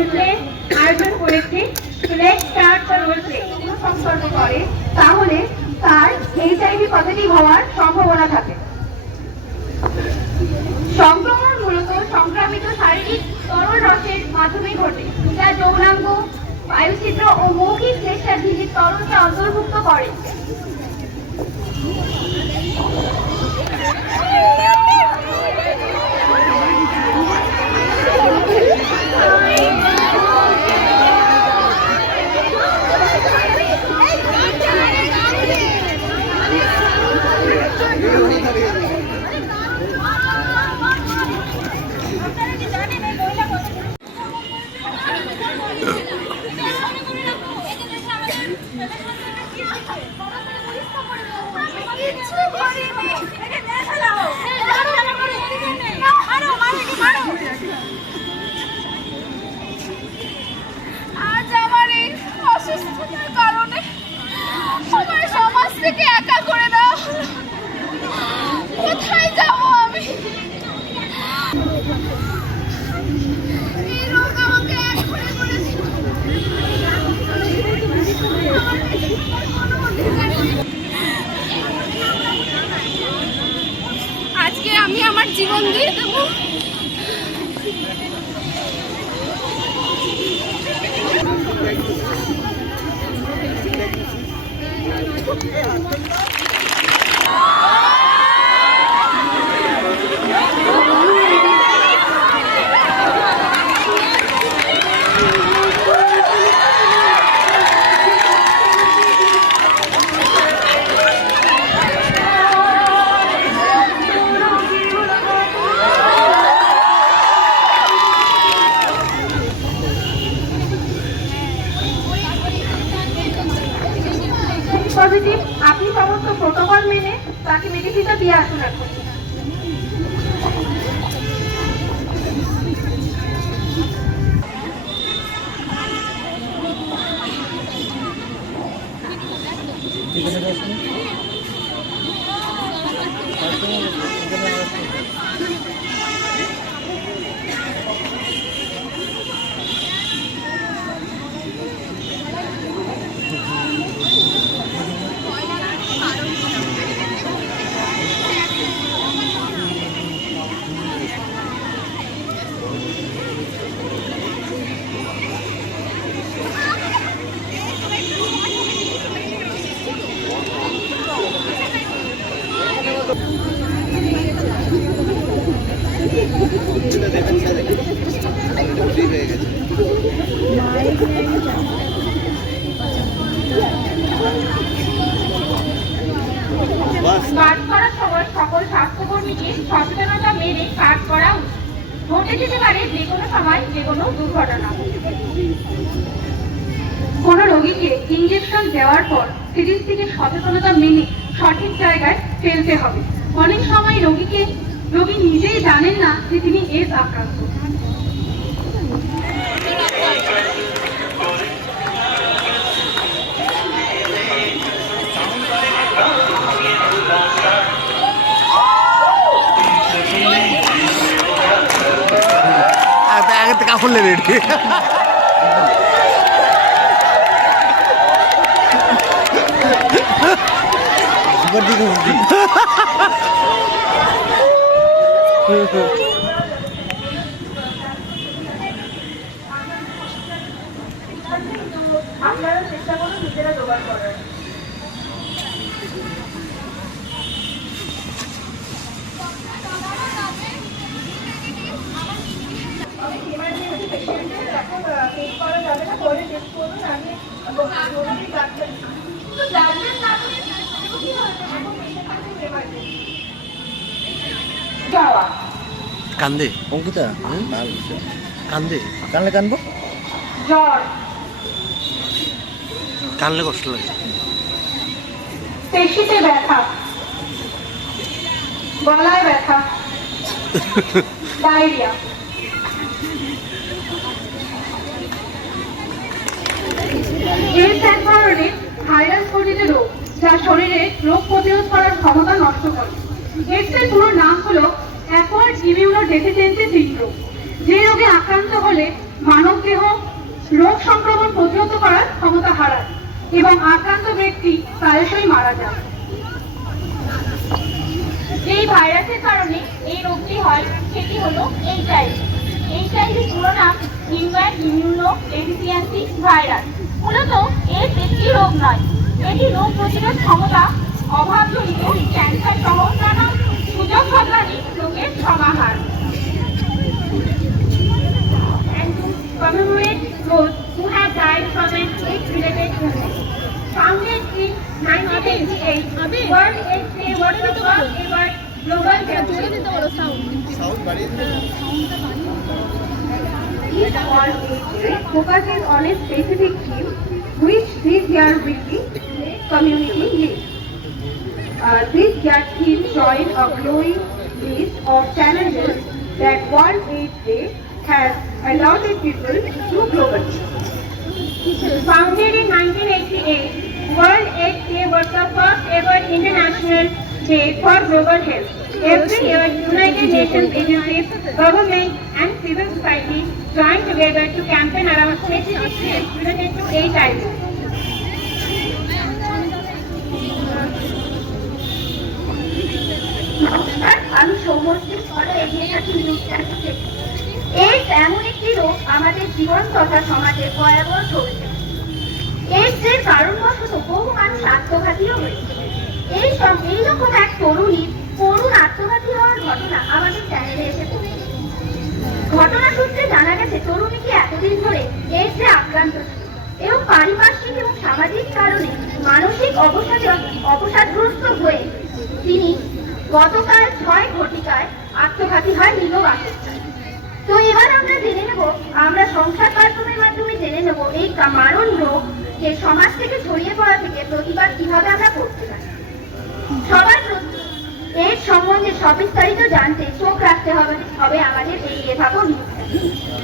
Role play আয়োজন করেছে, let start the role play সংসর্গ করে, তাহলে তার HIV পজিটিভ হওয়ার সম্ভাবনা থাকে। সংক্রমণ মূলত সংক্রামিত শারীরিক তরল রসের মাধ্যমে ঘটে, যা যৌনাঙ্গ, বায়ুছিদ্র ও মৌখিক শ্লেষ্মাধির তরলকে অন্তর্ভুক্ত করে। আজ আমার এই অসুস্থতার কারণে আমার সমাজ থেকে একা করে দেওয়া হলো। কোথায় যাবো আমি? এই রোগ আমাকে এক করে দিল। আজকে আমি আমার জীবন দিয়ে দেবো। পজিটিভ, আপনি সমস্ত প্রোটোকল মেনে তাকে মেডিসিনটা দিয়ে আসুন এখন। কাজ করার সময় সকল স্বাস্থ্যকর্মীকে সচেতনতা মেনে কাজ করা উচিত। ঘটে যেতে পারে যে কোনো সময় যে কোনো দুর্ঘটনা। কোনো রোগীকে ইনজেকশন দেওয়ার পর সিরিঞ্জ থেকে সচেতনতা মেনে সঠিক জায়গায় ফেলতে হবে। অনেক সময় রোগী নিজেই জানেন না যে তিনি এডস আক্রান্ত। কাপড় লেবে আপনারা চেষ্টা করুন নিজেরা জোগাড় করার। কান্দে অঙ্কিতা, কান্দে কানলে কানবো, জ্বর, কানলে কষ্ট লাগে, পেশিতে ব্যথা, গলায় ব্যথা, ডায়রিয়া। এডস এক ধরনের ভাইরাস ঘটিত রোগ যা শরীরে রোগ প্রতিরোধ করার ক্ষমতা নষ্ট করে। এডসের পুরো নাম হলো অ্যাকোয়ার্ড ইমিউনোডেফিসিয়েন্সি সিনড্রোম। যে রোগে আক্রান্ত হলে মানবদেহ রোগ সংক্রমণ প্রতিহত করার ক্ষমতা হারায় এবং আক্রান্ত ব্যক্তি প্রায়শই মারা যায়। যেই ভাইরাসের কারণে এই রোগটি হয় সেটি হলো এইচআইভি। এইচআইভি পুরো নাম হিউম্যান ইমিউনো ডেফিসিয়েন্সি ভাইরাস। মূলত এর একটি রোগ নয়, এটি রোগ প্রতিরোধ ক্ষমতা অভাবজনিত ক্যান্সার সহ নানা সুযোগ সন্ধানী রোগের সমাহার। And to commemorate those who have died from an AIDS-related illness, founded in 1988, World AIDS Day was the first ever global campaign. Each World AIDS Day focuses on a specific theme, which this year will be community health. This year's theme joins a growing list of challenges that World AIDS Day has allotted people to globally. Founded in 1988, World AIDS Day was the first ever international day for global health. Every year, United Nations agencies, governments, and civil society join together to campaign around specific themes related to HIV. আমি সৌমশ্রী স্তরে এগিয়ে থাকি news channel থেকে। AIDS এমন একটি রোগ আমাদের জীবন তথা সমাজে ভয়াবহ চলছে। এইডস এর কারণবশত বহু মানুষ আত্মঘাতীও হয়েছে। এই রকম এক তরুণীর করুণ আত্মঘাতী হওয়ার ঘটনা আমাদের চ্যানেলে এসে পড়েছে। ঘটনা সূত্রে জানা গেছে তরুণীকে এতদিন ধরে এইডসে আক্রান্ত ছিল এবং পারিপার্শ্বিক এবং সামাজিক কারণে মানসিক অবসাদগ্রস্ত হয়ে তিনি গতকাল 6 ঘটিকায় আত্মঘাতী হয় নিল বাসস্থানে। তো এবার আমরা জেনে নেব, আমরা সংসার কার্যক্রমের মাধ্যমে জেনে নেব এই মারণ রোগ যে সমাজ থেকে ছড়িয়ে পড়া থেকে প্রতিবাদ কিভাবে আমরা করতে পারি। সবার প্রতি এর সম্বন্ধে সবিস্তারিত জানতে চোখ রাখতে হবে আমাদের এই এভাবে নিউজ।